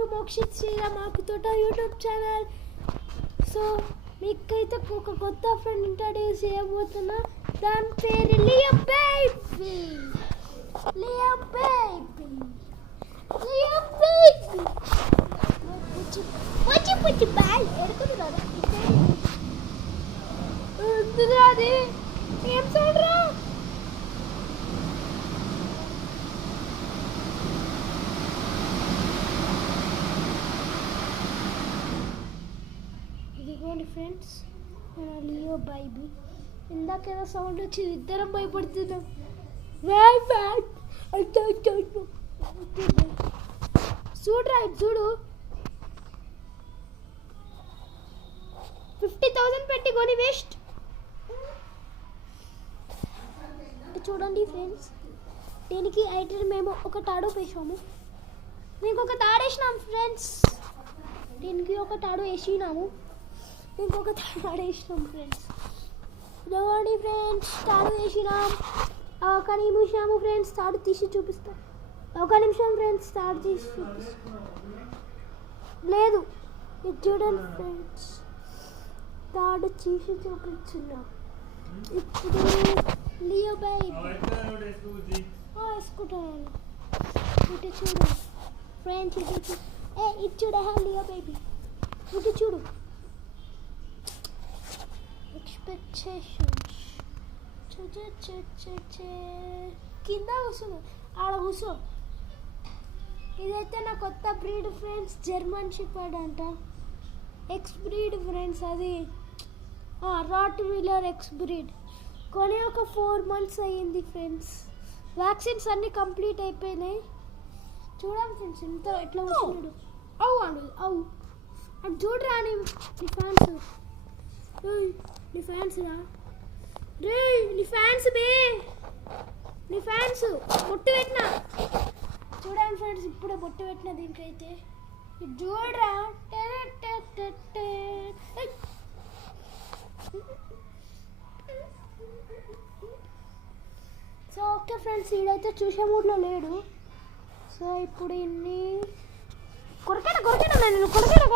To Mokshit Sriram Akuthota YouTube channel. So మీకైతే ఒక కొత్త ఫ్రెండ్ ఇంట్రడ్యూస్ చేయబోతున్నా. దాని పేరు Leo baby. Leo baby Leo baby పుచ్చి పుచ్చి బాయ్ ఎడుకుతుందా అది ఏం చూడరా. ఇదిగోండి ఫ్రెండ్స్ లియో బేబీ. ఇందాకేదో సౌండ్ వచ్చి ఇద్దరం భయపడుతున్నాం. చూడరా ఇది చూడు, 50,000 పెట్టి కొని వేస్ట్. చూడండి ఫ్రెండ్స్, దీనికి ఐటమ్ మేము ఒక తాడు వేసాము. దీనికి ఒక తాడు వేసినాం ఫ్రెండ్స్. దీనికి ఒక తాడు వేసినాము, ఇంకొక తాడు వేసినాం ఫ్రెండ్స్. చూడండి ఫ్రెండ్స్, తాడు వేసినాం. ఒక నిమిషము ఫ్రెండ్స్, తాడు తీసి చూపిస్తా. ఒక నిమిషం ఫ్రెండ్స్, తాడు తీసి చూపిస్తా. లేదు ఇది చూడండి ఫ్రెండ్స్, తాడు తీసి చూపించున్నా. ఇప్పుడు లియో బేబీ వేసుకుంటాను. ఇటు చూడు ఫ్రెండ్స్, ఇటు చూడ లియో బేబీ. ఇటు చూడు ఎక్స్పెక్టేషన్స్ కింద కూర్చో, ఆడ కూర్చో. ఇదైతే నా కొత్త బ్రీడ్ ఫ్రెండ్స్, జర్మన్ షెపర్డ్ అంట. ఎక్స్ బ్రీడ్ ఫ్రెండ్స్, అది రాట్ వీలర్ ఎక్స్ బ్రీడ్. కొని ఒక 4 months అయ్యింది ఫ్రెండ్స్. వ్యాక్సిన్స్ అన్నీ కంప్లీట్ అయిపోయినాయి. చూడండి ఫ్రెండ్స్ ఎంత ఎట్లా వస్తున్నాడు. అవు అడు అవు అటు చూడరా నీ ఫ్యాన్స్. నీ ఫ్యాన్స్ రా రే, నీ ఫ్యాన్స్ బే, నీ ఫ్యాన్స్ బొట్టు పెట్టినా. చూడండి ఫ్రెండ్స్, ఇప్పుడే బొట్టు పెట్టిన దీనికైతే. ఇది చూడరా. సో ఓకే ఫ్రెండ్స్, ఈడైతే చూసే మూడ్లో లేడు. సో ఇప్పుడు ఇన్ని కొరకేనా నేను కొరకేనా